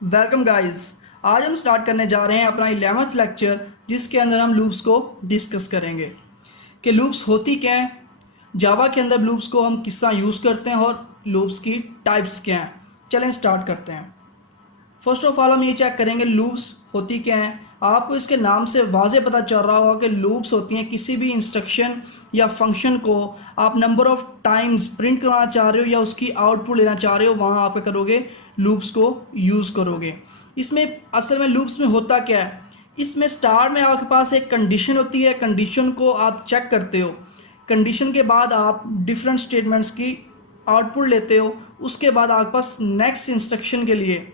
Welcome guys. आज हम start करने जा रहे हैं अपना 11th लेक्चर, जिसके अंदर हम लूप्स को डिस्कस करेंगे कि लूप्स होती क्या हैं, जावा के अंदर लूप्स को हम किस तरह यूज़ करते हैं और लूप्स की टाइप्स क्या हैं। चलें स्टार्ट करते हैं। फर्स्ट ऑफ ऑल हम ये चेक करेंगे लूप्स होती क्या हैं। आपको इसके नाम से वाज़े पता चल रहा होगा कि लूप्स होती हैं किसी भी इंस्ट्रक्शन या फंक्शन को आप नंबर ऑफ टाइम्स प्रिंट करवाना चाह रहे हो या उसकी आउटपुट लेना चाह रहे हो, वहाँ आप क्या करोगे, लूप्स को यूज़ करोगे। इसमें असल में लूप्स में होता क्या है, इसमें स्टार्ट में आपके पास एक कंडीशन होती है, कंडीशन को आप चेक करते हो, कंडीशन के बाद आप डिफरेंट स्टेटमेंट्स की आउटपुट लेते हो, उसके बाद आपके पास नेक्स्ट इंस्ट्रक्शन के लिए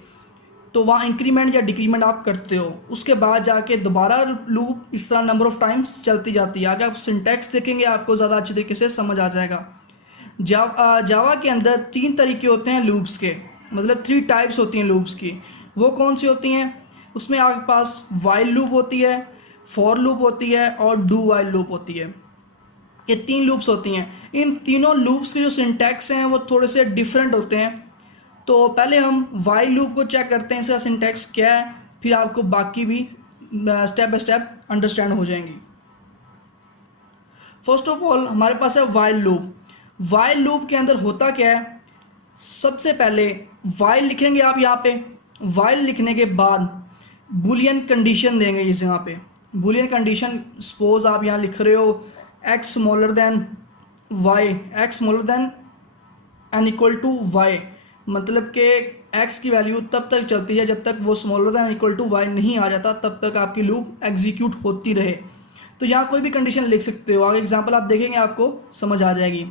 तो वहाँ इंक्रीमेंट या डिक्रीमेंट आप करते हो। उसके बाद जाके दोबारा लूप इस तरह नंबर ऑफ़ टाइम्स चलती जाती है। अगर आप सिंटैक्स देखेंगे आपको ज़्यादा अच्छे तरीके से समझ आ जाएगा। जावा के अंदर 3 तरीके होते हैं लूप्स के, मतलब 3 टाइप्स होती हैं लूप्स की। वो कौन सी होती हैं? उसमें आपके पास वाइल लूप होती है, फॉर लूप होती है और डू वाइल लूप होती है। ये 3 लूप्स होती हैं। इन तीनों लूप्स के जो सिंटैक्स हैं वो थोड़े से डिफरेंट होते हैं। तो पहले हम वाइल लूप को चेक करते हैं, इसका सिंटैक्स क्या है, फिर आपको बाकी भी स्टेप बाय स्टेप अंडरस्टैंड हो जाएंगी। फर्स्ट ऑफ ऑल हमारे पास है वाइल लूप। वाइल लूप के अंदर होता क्या है, सबसे पहले वाइल लिखेंगे आप यहाँ पे। वाइल लिखने के बाद बुलियन कंडीशन देंगे इस यहाँ पे। बुलियन कंडीशन सपोज आप यहाँ लिख रहे हो x smaller than y, x smaller than n equal to y, मतलब कि x की वैल्यू तब तक चलती है जब तक वो smaller than equal to y नहीं आ जाता, तब तक आपकी लूप एग्जीक्यूट होती रहे। तो यहाँ कोई भी कंडीशन लिख सकते हो, आगे एग्जांपल आप देखेंगे आपको समझ आ जाएगी।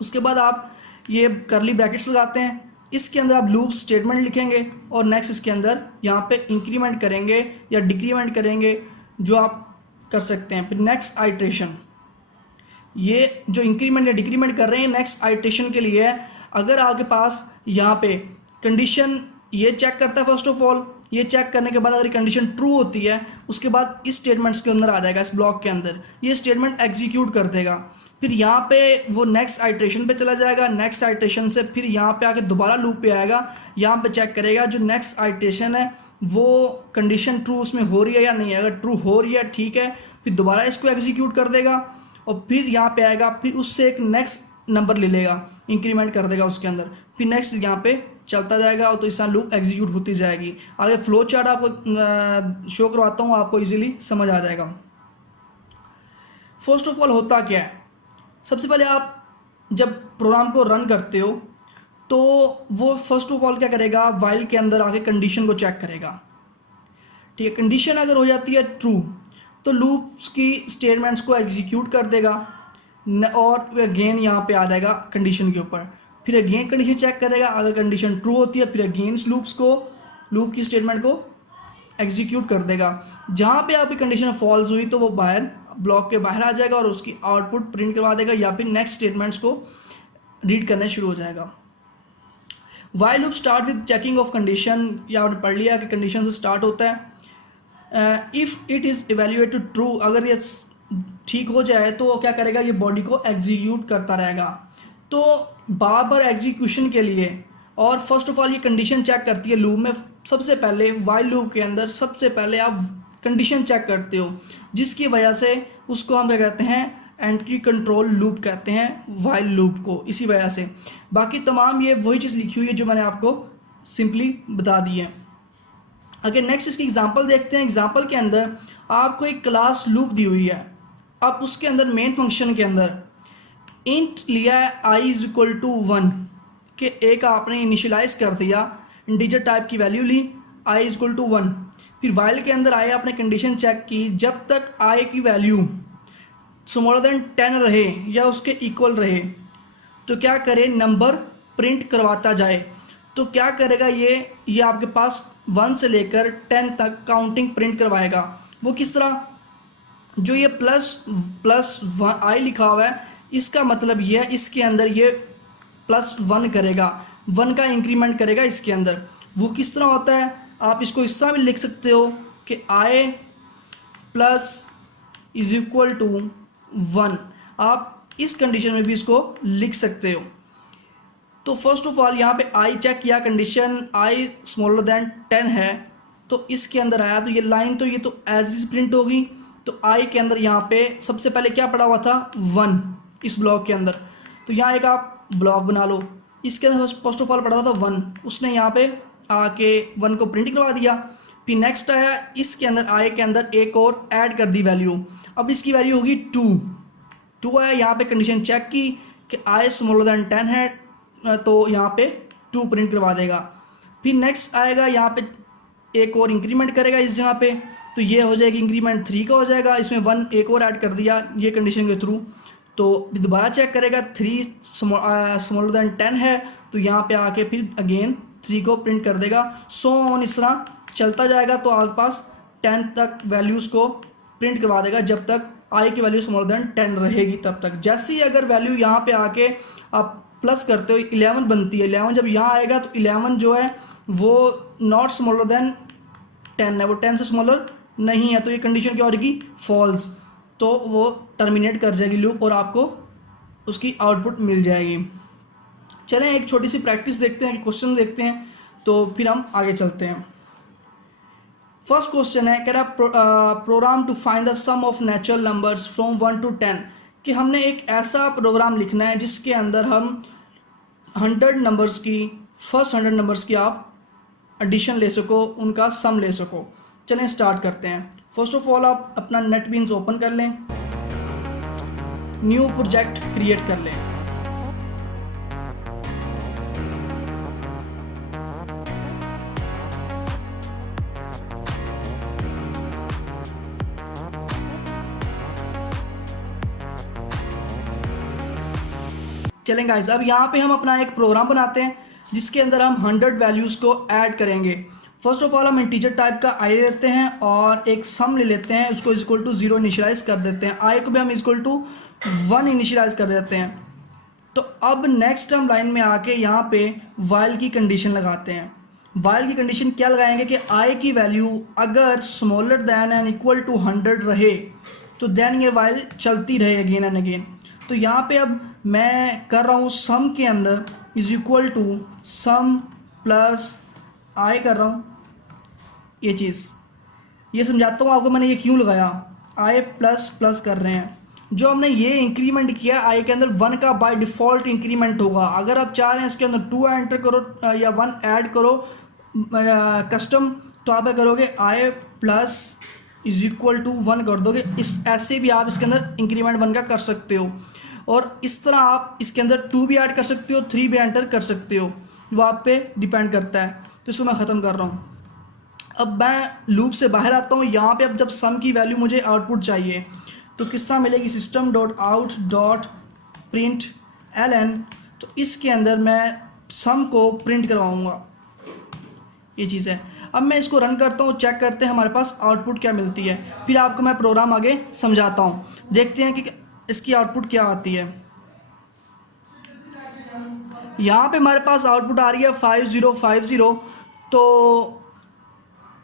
उसके बाद आप ये करली ब्रैकेट्स लगाते हैं, इसके अंदर आप लूप स्टेटमेंट लिखेंगे और नेक्स्ट इसके अंदर यहाँ पे इंक्रीमेंट करेंगे या डिक्रीमेंट करेंगे, जो आप कर सकते हैं। फिर नेक्स्ट आइट्रेशन, ये जो इंक्रीमेंट या डिक्रीमेंट कर रहे हैं नेक्स्ट आइट्रेशन के लिए है। अगर आपके पास यहाँ पे कंडीशन ये चेक करता है, फर्स्ट ऑफ ऑल ये चेक करने के बाद अगर कंडीशन ट्रू होती है, उसके बाद इस स्टेटमेंट्स के अंदर आ जाएगा, इस ब्लॉक के अंदर ये स्टेटमेंट एग्जीक्यूट कर देगा। फिर यहाँ पे वो नेक्स्ट आइट्रेशन पे चला जाएगा, नेक्स्ट आइट्रेशन से फिर यहाँ पे आके दोबारा लूप पे आएगा, यहाँ पे चेक करेगा जो नेक्स्ट आइट्रेशन है वो कंडीशन ट्रू उसमें हो रही है या नहीं है। अगर ट्रू हो रही है ठीक है, फिर दोबारा इसको एग्जीक्यूट कर देगा और फिर यहाँ पे आएगा, फिर उससे एक नेक्स्ट नंबर ले लेगा, इंक्रीमेंट कर देगा उसके अंदर, फिर नेक्स्ट यहाँ पे चलता जाएगा और तो इस तरह लूप एग्जीक्यूट होती जाएगी। आगे फ्लो चार्ट आपको शो करवाता हूँ, आपको इजीली समझ आ जाएगा। फर्स्ट ऑफ ऑल होता क्या है, सबसे पहले आप जब प्रोग्राम को रन करते हो तो वो फर्स्ट ऑफ ऑल क्या करेगा, वाइल के अंदर आके कंडीशन को चेक करेगा। ठीक है, कंडीशन अगर हो जाती है ट्रू तो लूप्स की स्टेटमेंट्स को एग्जीक्यूट कर देगा और अगेन यहाँ पे आ जाएगा कंडीशन के ऊपर, फिर अगेन कंडीशन चेक करेगा। अगर कंडीशन ट्रू होती है फिर अगेन लूप की स्टेटमेंट को एग्जीक्यूट कर देगा। जहाँ पे आपकी कंडीशन फॉल्स हुई तो वो बाहर ब्लॉक के बाहर आ जाएगा और उसकी आउटपुट प्रिंट करवा देगा या फिर नेक्स्ट स्टेटमेंट्स को रीड करने शुरू हो जाएगा। While loop start with checking of condition, या आपने पढ़ लिया कि कंडीशन से स्टार्ट होता है। If it is evaluated true, अगर ये ठीक हो जाए तो वो क्या करेगा, ये बॉडी को एग्जीक्यूट करता रहेगा। तो बार बार एग्जीक्यूशन के लिए और फर्स्ट ऑफ ऑल ये कंडीशन चेक करती है लूप में। सबसे पहले वाइल लूप के अंदर सबसे पहले आप कंडीशन चेक करते हो, जिसकी वजह से उसको हम क्या कहते हैं, एंट्री कंट्रोल लूप कहते हैं वाइल लूप को, इसी वजह से। बाकी तमाम ये वही चीज़ लिखी हुई है जो मैंने आपको सिंपली बता दी है। अगर नेक्स्ट इसकी एग्जांपल देखते हैं। एग्जांपल के अंदर आपको एक क्लास लूप दी हुई है, अब उसके अंदर मेन फंक्शन के अंदर इंट लिया है आई इज इक्वल टू 1 के एक आपने इनिशियलाइज कर दिया, इंटीजर टाइप की वैल्यू ली आई इज इक्वल टू 1। फिर वाइल के अंदर आए आपने कंडीशन चेक की, जब तक आई की वैल्यू स्मॉलर देन 10 रहे या उसके इक्वल रहे तो क्या करे, नंबर प्रिंट करवाता जाए। तो क्या करेगा, ये आपके पास 1 से लेकर 10 तक काउंटिंग प्रिंट करवाएगा। वो किस तरह, जो ये प्लस आई लिखा हुआ है इसका मतलब ये है इसके अंदर ये +1 करेगा, 1 का इंक्रीमेंट करेगा इसके अंदर। वो किस तरह होता है, आप इसको इस तरह भी लिख सकते हो कि आई प्लस इज इक्वल टू 1, आप इस कंडीशन में भी इसको लिख सकते हो। तो फर्स्ट ऑफ ऑल यहाँ पे आई चेक किया, कंडीशन आई स्मॉलर देन 10 है, तो इसके अंदर आया, तो ये लाइन तो ये तो एज इज प्रिंट होगी। तो आई के अंदर यहाँ पे सबसे पहले क्या पड़ा हुआ था 1 इस ब्लॉक के अंदर, तो यहाँ एक आप ब्लॉक बना लो, इसके अंदर फर्स्ट ऑफ ऑल पड़ा हुआ था 1, उसने यहाँ पे आके 1 को प्रिंट करवा दिया। फिर नेक्स्ट आया, इसके अंदर आई के अंदर एक और ऐड कर दी वैल्यू, अब इसकी वैल्यू होगी 2 आया, यहाँ पे कंडीशन चेक की कि आई स्मॉलर देन 10 है, तो यहाँ पे 2 प्रिंट करवा देगा। फिर नेक्स्ट आएगा, यहाँ पे एक और इंक्रीमेंट करेगा इस जगह पे, तो ये हो जाएगी इंक्रीमेंट 3 का हो जाएगा, इसमें 1 एक और ऐड कर दिया ये कंडीशन के थ्रू। तो दोबारा चेक करेगा 3 स्मॉलर देन 10 है, तो यहाँ पे आके फिर अगेन 3 को प्रिंट कर देगा। सो ऑन इस तरह चलता जाएगा, तो आपके पास 10 तक वैल्यूज़ को प्रिंट करवा देगा, जब तक आई की वैल्यू स्मॉलर देन 10 रहेगी तब तक। जैसे ही अगर वैल्यू यहाँ पे आके आप प्लस करते हो 11 बनती है, 11 जब यहाँ आएगा तो 11 जो है वो नॉट स्मॉलर देन 10 है, वो 10 से स्मॉलर नहीं है, तो ये कंडीशन क्या हो जाएगी फॉल्स, तो वो टर्मिनेट कर जाएगी लूप और आपको उसकी आउटपुट मिल जाएगी। चलें एक छोटी सी प्रैक्टिस देखते हैं, क्वेश्चन देखते हैं, तो फिर हम आगे चलते हैं। फर्स्ट क्वेश्चन है, कह रहा program to find the sum of natural numbers from 1 to 10, कि हमने एक ऐसा प्रोग्राम लिखना है जिसके अंदर हम 100 नंबर्स की, फर्स्ट 100 नंबर्स की आप एडिशन ले सको, उनका सम ले सको। चलें स्टार्ट करते हैं। फर्स्ट ऑफ ऑल आप अपना नेटबीन्स ओपन कर लें, न्यू प्रोजेक्ट क्रिएट कर लें। चलें गाइस, अब यहाँ पे हम अपना एक प्रोग्राम बनाते हैं जिसके अंदर हम 100 वैल्यूज़ को ऐड करेंगे। फर्स्ट ऑफ ऑल हम इंटीजर टाइप का आई लेते हैं और एक सम ले लेते हैं, उसको इक्वल टू 0 इनिशियलाइज कर देते हैं, आई को भी हम इक्वल टू 1 इनिशियलाइज कर देते हैं। तो अब नेक्स्ट हम लाइन में आके यहाँ पे वाइल की कंडीशन लगाते हैं। वाइल की कंडीशन क्या लगाएंगे कि आई की वैल्यू अगर smaller than and equal to 100 रहे तो देन ये वाइल चलती रहे अगेन एंड अगेन। तो यहाँ पे अब मैं कर रहा हूँ सम के अंदर is equal to sum plus I कर रहा हूँ, ये चीज़ ये समझाता हूँ आपको मैंने ये क्यों लगाया। आई प्लस प्लस कर रहे हैं, जो हमने ये इंक्रीमेंट किया आई के अंदर 1 का बाय डिफ़ॉल्ट इंक्रीमेंट होगा। अगर आप चाह रहे हैं इसके अंदर 2 एंटर करो या 1 ऐड करो कस्टम, तो आप क्या करोगे आई प्लस इज इक्वल टू 1 कर दोगे। इस ऐसे भी आप इसके अंदर इंक्रीमेंट 1 का कर सकते हो, और इस तरह आप इसके अंदर 2 भी ऐड कर सकते हो, 3 भी एंटर कर सकते हो, वो आप पे डिपेंड करता है। तो इसको मैं ख़त्म कर रहा हूँ। अब मैं लूप से बाहर आता हूँ। यहाँ पे अब जब सम की वैल्यू मुझे आउटपुट चाहिए तो किस तरह मिलेगी, system dot out dot print ln, तो इसके अंदर मैं सम को प्रिंट करवाऊँगा, ये चीज़ है। अब मैं इसको रन करता हूँ, चेक करते हैं हमारे पास आउटपुट क्या मिलती है, फिर आपको मैं प्रोग्राम आगे समझाता हूँ, देखते हैं कि इसकी आउटपुट क्या आती है। यहाँ पे हमारे पास आउटपुट आ रही है 5050। तो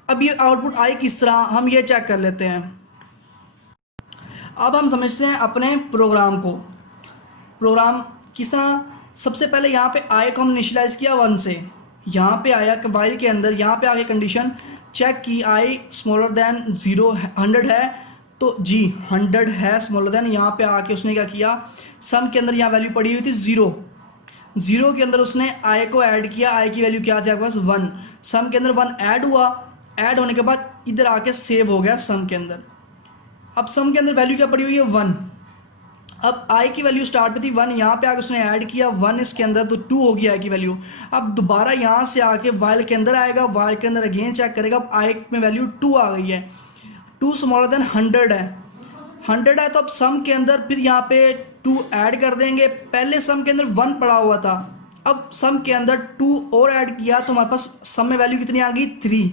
अब ये आउटपुट आई किस तरह, हम ये चेक कर लेते हैं। अब हम समझते हैं अपने प्रोग्राम को। प्रोग्राम किस तरह, सबसे पहले यहाँ पे आई को हम इनिशियलाइज किया 1 से, यहाँ पे आया वाइल के अंदर, यहाँ पे आगे कंडीशन चेक की आई स्मॉलर देन 100 है, तो जी 100 है स्मॉलर देन। यहाँ पे आके उसने क्या किया, सम के अंदर यहाँ वैल्यू पड़ी हुई थी 0 के अंदर उसने आई को ऐड किया, आई की वैल्यू क्या थी आपके पास 1, सम के अंदर 1 ऐड हुआ, ऐड होने के बाद इधर आके सेव हो गया सम के अंदर। अब सम के अंदर वैल्यू क्या पड़ी हुई है 1, अब आई की वैल्यू स्टार्ट पे थी 1, यहाँ पे आके उसने ऐड किया 1 इसके अंदर, तो 2 होगी आई की वैल्यू। अब दोबारा यहाँ से आके वाइल के अंदर आएगा, वाइल के अंदर अगेन चेक करेगा, अब आई में वैल्यू 2 आ गई है, 2 स्मॉलर देन 100 है, 100 है, तो अब सम के अंदर फिर यहाँ पे 2 ऐड कर देंगे। पहले सम के अंदर 1 पड़ा हुआ था, अब सम के अंदर 2 और ऐड किया, तो हमारे पास सम में वैल्यू कितनी आ गई 3,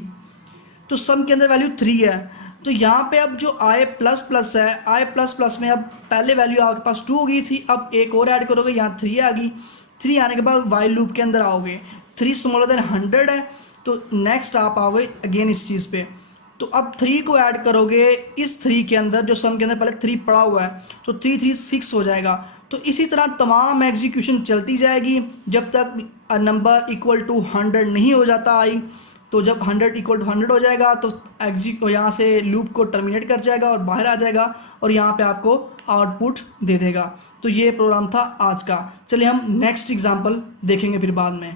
तो सम के अंदर वैल्यू 3 है। तो यहाँ पे अब जो आई प्लस प्लस है, आई प्लस प्लस में अब पहले वैल्यू आपके पास 2 हो गई थी, अब एक और ऐड करोगे, यहाँ 3 आ गई, 3 आने के बाद वाइल लूप के अंदर आओगे, 3 स्मॉलर देन 100 है, तो नेक्स्ट आप आओगे अगेन इस चीज़ पे, तो अब 3 को ऐड करोगे इस 3 के अंदर, जो सम के अंदर पहले 3 पड़ा हुआ है, तो 3 3 6 हो जाएगा, तो इसी तरह तमाम एग्जीक्यूशन चलती जाएगी जब तक नंबर इक्वल टू 100 नहीं हो जाता आई। तो जब 100 इक्वल टू 100 हो जाएगा तो यहाँ से लूप को टर्मिनेट कर जाएगा और बाहर आ जाएगा और यहाँ पे आपको आउटपुट दे देगा। तो ये प्रोग्राम था आज का। चलिए हम नेक्स्ट एग्जांपल देखेंगे फिर बाद में।